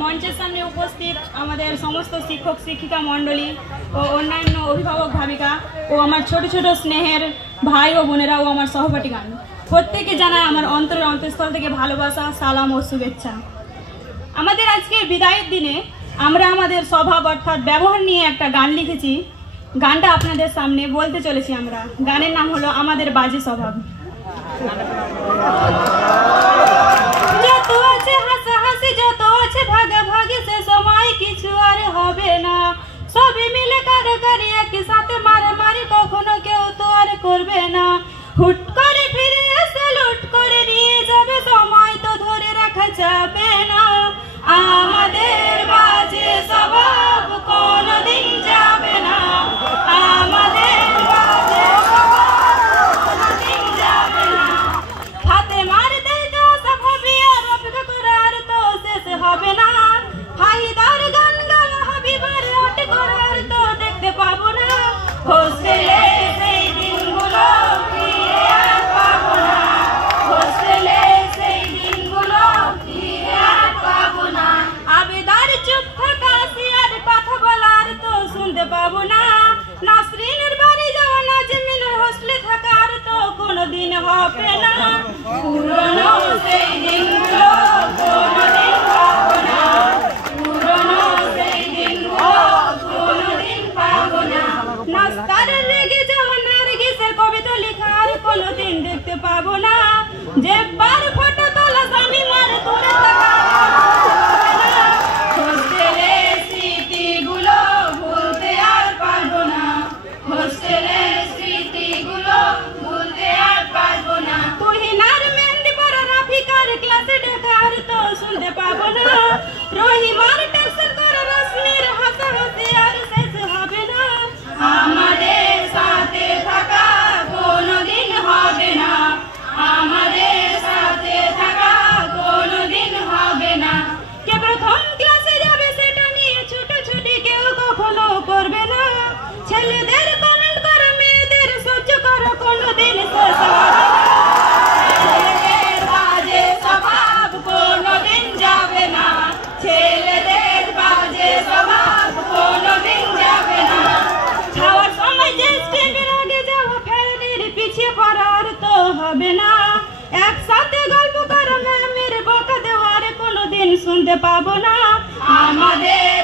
মঞ্চের সামনে উপস্থিত আমাদের সমস্ত শিক্ষক শিক্ষিকা মণ্ডলী ও অন্যান্য অভিভাবক ভাবিকা ও আমার ছোট ছোট স্নেহের ভাই ও বোনেরা ও আমার সহপাঠীগণ, প্রত্যেকে জানায় আমার অন্তঃস্থল থেকে ভালোবাসা, সালাম ও শুভেচ্ছা। আমাদের আজকে বিদায়ের দিনে আমরা আমাদের স্বভাব অর্থাৎ ব্যবহার নিয়ে একটা গান লিখেছি। গানটা আপনাদের সামনে বলতে চলেছি আমরা। গানের নাম হলো আমাদের বাজে স্বভাব। যত আছে হাসাহাসি, যত আছে ভাগাভাগি, সে সময় কিছু আর হবে না। সবই মিলে কারাকারি, একই সাথে মারামারি, কখনো কেউ তো আর করবে না। হুট করে ফিরে এসে লুট করে নিয়ে যাবে, সময় তো ধরে রাখা যাবে না। আমাদের বাজে স্বভাব কোনোদিন যাবে না। আমাদের বাজে স্বভাব কোনোদিন যাবে না। হাতে মার দিতে স্বভাবই আর অপেক্ষা করার তো শেষ হবে না। ফাহিদার গান গাওয়া হাবিবার আট করার তো দেখতে পাবো না। হোস্টেলে সেই দিনগুলো ফিরে আর পাবো না। হোস্টেলে সেই দিনগুলো ফিরে আর পাবো না। আবেদার চুপ থাকা, সিয়ার কথা বলার তো শুনতে পাবো না। নাসরিনের বাড়ি যাওয়া, নাজমিনের হোস্টেলে থাকার তো কোনোদিন হবে না। পুরনো সেই দিনগুলো কোনোদিন পাবো না। পুরনো সেই দিনগুলো কোনোদিন পাবো না। নাস্তার রেগে যাওয়া নার্গিসের কবিতা লেখার কোনোদিন দেখতে পাবো না। যে পার ফটো তোলা স্বামী মার দূরে থাকা হোস্টেলের স্মৃতিগুলো ভুলতে আর পারবো না। হোস্টেলের স্মৃতিগুলো ভুলতে আর পারবো না। তুহিনার মেহেন্দি পরা রাফিকার ক্লাসে ঢোকার তো শুনতে পাবো না। রহিমার টেনশন করা রশ্মির হাসাহাসি আর শেষ হবে না। আমাদের সাথে থাকা কোনোদিন হবে না। আমাদের সাথে থাকা কোনোদিন হবে না। কে প্রথম ক্লাসে যাবে সেটা নিয়ে ছুটোছুটি কেউ কখনো করবে না। ছেলেদের কমেন্ট করা, মেয়েদের সহ্য করা কোনোদিন শেষ হবে না। ছেলেদের বাজে স্বভাব কোনোদিন যাবে না। ছেলেদের বাজে স্বভাব কোনোদিন যাবে না। খাওয়ার সময় যে স্টেজের আগে যাওয়া, ফেরির পিছিয়ে পড়ার তো হবে না। একসাথে গল্প করা, ম্যামের বকা দেওয়ার কোনোদিন শুনতে পাবো না। আমাদের